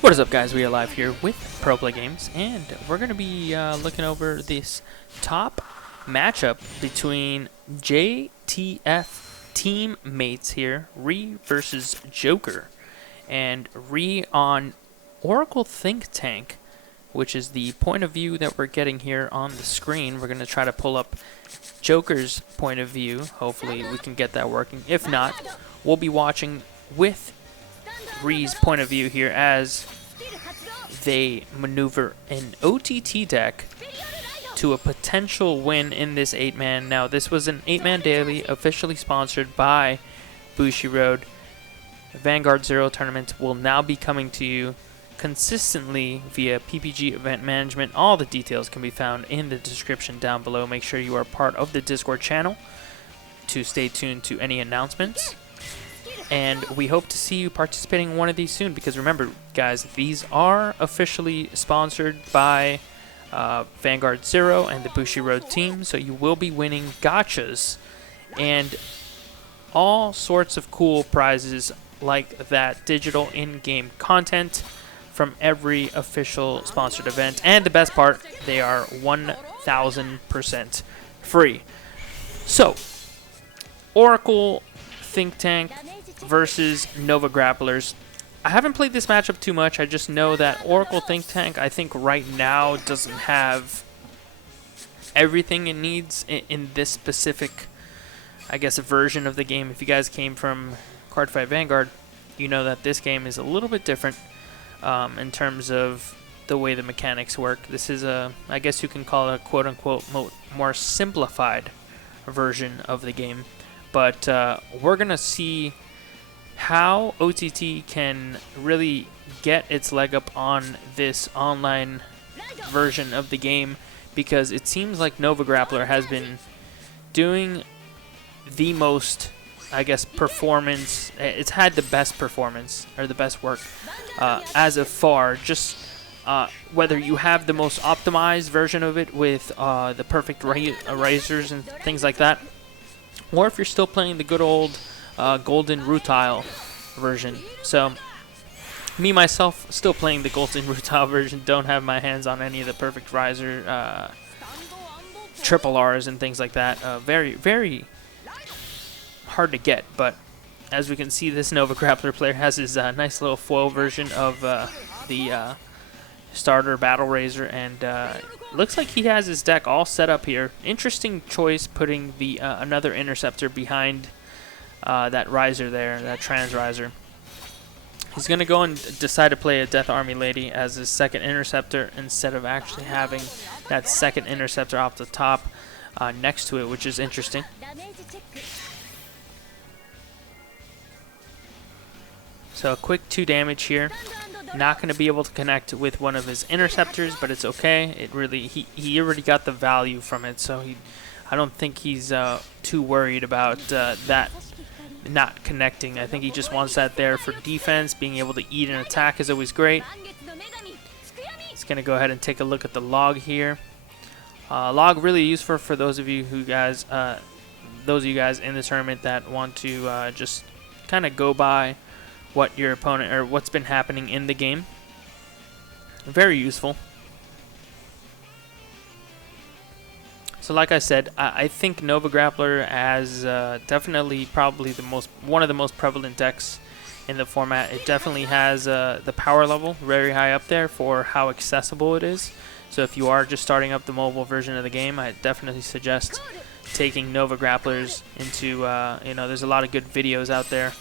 What is up, guys? We are live here with ProPlay Games, and we're going to be looking over this top matchup between JTF teammates here, Ree versus Joker, and Ree on Oracle Think Tank, which is the point of view that we're getting here on the screen. We're going to try to pull up Joker's point of view. Hopefully we can get that working. If not, we'll be watching with Ree's point of view here as they maneuver an OTT deck to a potential win in this 8-man. Now, this was an 8-man daily officially sponsored by Bushiroad. Vanguard Zero tournament will now be coming to you consistently via PPG event management. All the details can be found in the description down below. Make sure you are part of the Discord channel to stay tuned to any announcements. And we hope to see you participating in one of these soon, because remember, guys, these are officially sponsored by Vanguard Zero and the Bushiroad team, so you will be winning gachas and all sorts of cool prizes like that, digital in-game content from every official sponsored event. And the best part, they are 1000% free. So, Oracle Think Tank versus Nova Grapplers. I haven't played this matchup too much. I just know that Oracle Think Tank, I think right now, doesn't have everything it needs in this specific, I guess, version of the game. If you guys came from Cardfight Vanguard, you know that this game is a little bit different in terms of the way the mechanics work. This is a, I guess you can call it a quote-unquote more simplified version of the game. But we're going to see how OTT can really get its leg up on this online version of the game, because it seems like Nova Grappler has been doing the most, I guess, performance. It's had the best performance, or the best work as of far. Just whether you have the most optimized version of it with the perfect razors and things like that, or if you're still playing the good old golden rutile version. So, me myself, still playing the golden rutile version, don't have my hands on any of the perfect riser, triple R's and things like that. Very, very hard to get, but as we can see, this Nova Grappler player has his nice little foil version of the starter battle razor, and looks like he has his deck all set up here. Interesting choice putting the another interceptor behind that riser there, that trans riser. He's going to go and decide to play a Death Army Lady as his second interceptor instead of actually having that second interceptor off the top next to it, which is interesting. So a quick 2 damage here. Not going to be able to connect with one of his interceptors, but it's okay. It really, he already got the value from it, so I don't think he's too worried about that not connecting. I think he just wants that there for defense. Being able to eat an attack is always great. He's going to go ahead and take a look at the log here. Log really useful for those of you who guys, in the tournament that want to just kind of go by what your opponent, or what's been happening in the game. Very useful. So like I said, I think Nova Grappler has definitely probably one of the most prevalent decks in the format. It definitely has the power level very high up there for how accessible it is. So if you are just starting up the mobile version of the game, I definitely suggest taking Nova Grapplers into, there's a lot of good videos out there,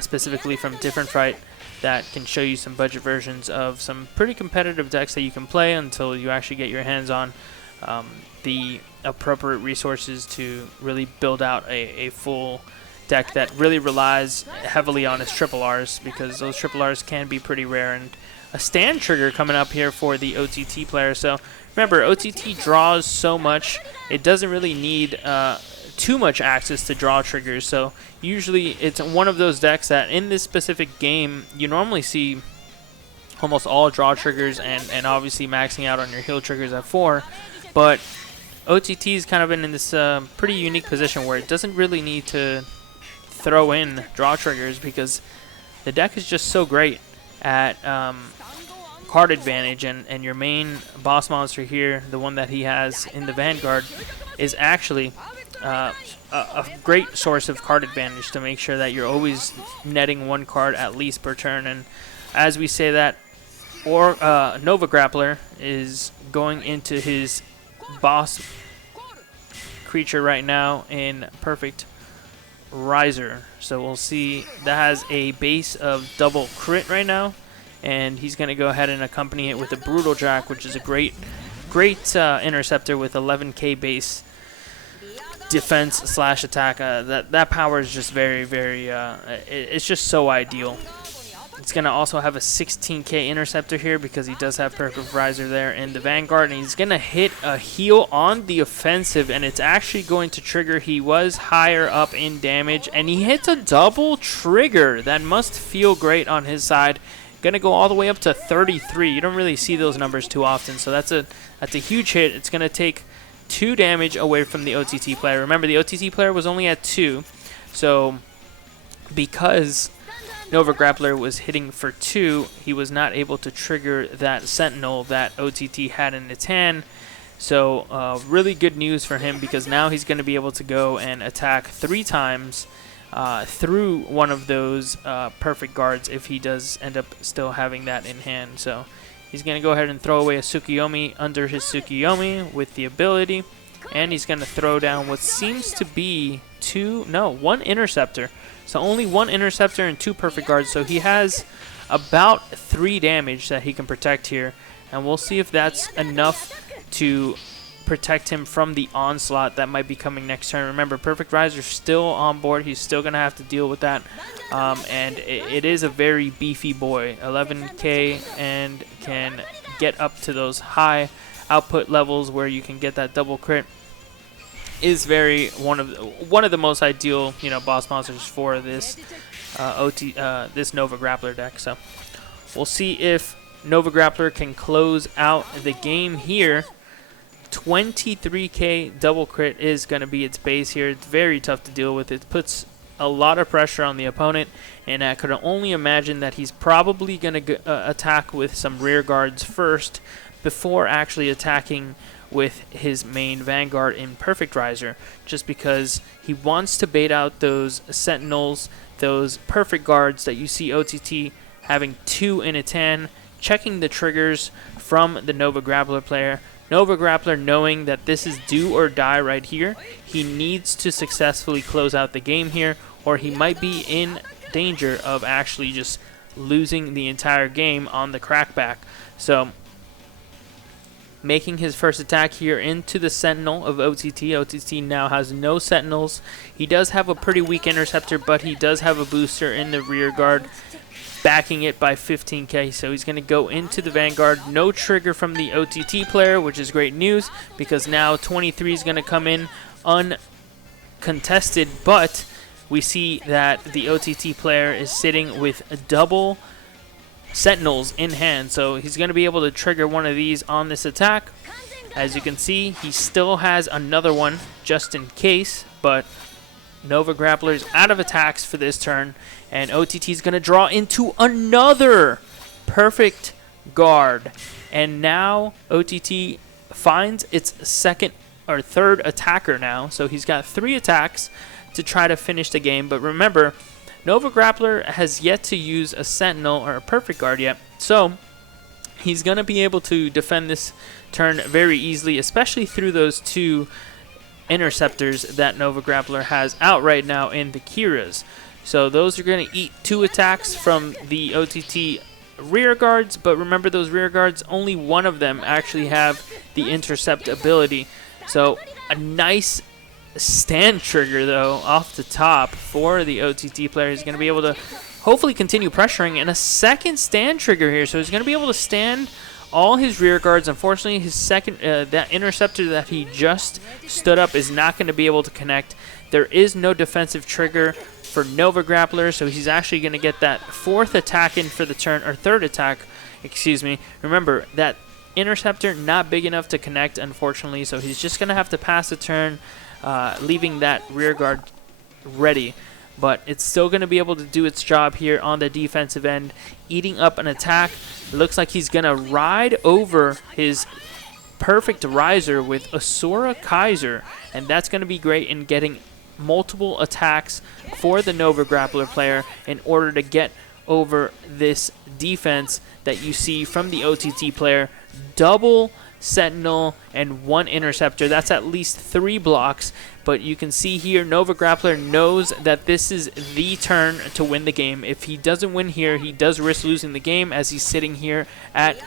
specifically from Different Fight, that can show you some budget versions of some pretty competitive decks that you can play until you actually get your hands on the appropriate resources to really build out a full deck that really relies heavily on its triple Rs, because those triple Rs can be pretty rare. And a stand trigger coming up here for the OTT player. So remember, OTT draws so much, it doesn't really need too much access to draw triggers. So usually it's one of those decks that in this specific game you normally see almost all draw triggers and obviously maxing out on your heal triggers at 4. But OTT's kind of been in this pretty unique position where it doesn't really need to throw in draw triggers, because the deck is just so great at card advantage, and your main boss monster here, the one that he has in the Vanguard, is actually a great source of card advantage to make sure that you're always netting one card at least per turn. And as we say that, Nova Grappler is going into his boss creature right now in Perfect Riser. So we'll see that has a base of double crit right now, and he's going to go ahead and accompany it with a Brutal Jack, which is a great interceptor with 11k base defense slash attack. That power is just very, it's just so ideal. It's going to also have a 16k interceptor here because he does have Perfect Riser there in the Vanguard, and he's going to hit a heal on the offensive, and it's actually going to trigger. He was higher up in damage, and he hits a double trigger. That must feel great on his side. Going to go all the way up to 33. You don't really see those numbers too often, so that's a huge hit. It's going to take 2 damage away from the OTT player. Remember, the OTT player was only at 2, so because Nova Grappler was hitting for 2, he was not able to trigger that Sentinel that OTT had in its hand. So really good news for him, because now he's going to be able to go and attack 3 times through one of those perfect guards if he does end up still having that in hand. So he's going to go ahead and throw away a Tsukiyomi under his Tsukiyomi with the ability, and he's going to throw down what seems to be 1 interceptor. So only 1 interceptor and 2 perfect guards. So he has about 3 damage that he can protect here, and we'll see if that's enough to protect him from the onslaught that might be coming next turn. Remember, Perfect Riser's still on board. He's still going to have to deal with that. And it is a very beefy boy. 11k and can get up to those high output levels where you can get that double crit. Is one of the most ideal, boss monsters for this this Nova Grappler deck. So we'll see if Nova Grappler can close out the game here. 23k double crit is going to be its base here. It's very tough to deal with. It puts a lot of pressure on the opponent, and I could only imagine that he's probably going to attack with some rear guards first before actually attacking with his main Vanguard in Perfect Riser, just because he wants to bait out those Sentinels, those Perfect Guards that you see OTT having 2 in its hand, checking the triggers from the Nova Grappler player. Nova Grappler, knowing that this is do or die right here, he needs to successfully close out the game here, or he might be in danger of actually just losing the entire game on the crackback. So making his first attack here into the Sentinel of OTT. OTT now has no Sentinels. He does have a pretty weak interceptor, but he does have a booster in the rear guard, backing it by 15k. So he's going to go into the Vanguard. No trigger from the OTT player, which is great news, because now 23 is going to come in uncontested, but we see that the OTT player is sitting with a double Sentinels in hand, so he's going to be able to trigger one of these on this attack. As you can see, he still has another one just in case, but Nova Grappler is out of attacks for this turn, and OTT is going to draw into another perfect guard, and now OTT finds its second or third attacker now, so he's got 3 attacks to try to finish the game. But remember, Nova Grappler has yet to use a Sentinel or a Perfect Guard yet, so he's going to be able to defend this turn very easily, especially through those 2 interceptors that Nova Grappler has out right now in the Kiras. So those are going to eat 2 attacks from the OTT rear guards, but remember, those rear guards, only one of them actually have the intercept ability. So a nice stand trigger, though, off the top for the OTT player. He's going to be able to hopefully continue pressuring, and a second stand trigger here. So he's going to be able to stand all his rear guards. Unfortunately, his second, that interceptor that he just stood up is not going to be able to connect. There is no defensive trigger for Nova Grappler, so he's actually going to get that 4th attack in for the turn, or 3rd attack, excuse me. Remember, that interceptor not big enough to connect, unfortunately, so he's just going to have to pass the turn, leaving that rear guard ready. but it's still going to be able to do its job here on the defensive end, eating up an attack. Looks like he's going to ride over his perfect riser with Asura Kaiser, and that's going to be great in getting multiple attacks for the Nova Grappler player in order to get over this defense that you see from the OTT player. Double Sentinel and 1 Interceptor. That's at least 3 blocks, but you can see here Nova Grappler knows that this is the turn to win the game. If he doesn't win here, he does risk losing the game, as he's sitting here at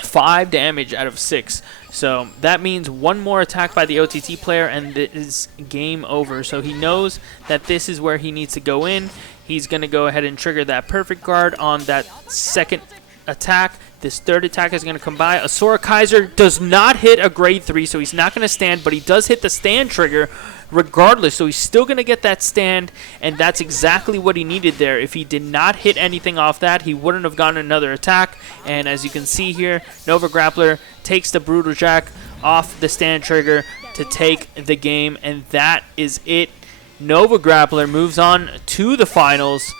5 damage out of 6. So that means 1 more attack by the OTT player and it is game over. So he knows that this is where he needs to go in. He's going to go ahead and trigger that perfect guard on that second attack. This third attack is going to come by. Asura Kaiser does not hit a grade 3, so he's not going to stand, but he does hit the stand trigger regardless, so he's still going to get that stand, and that's exactly what he needed there. If he did not hit anything off that, he wouldn't have gotten another attack, and as you can see here, Nova Grappler takes the Brutal Jack off the stand trigger to take the game, and that is it. Nova Grappler moves on to the finals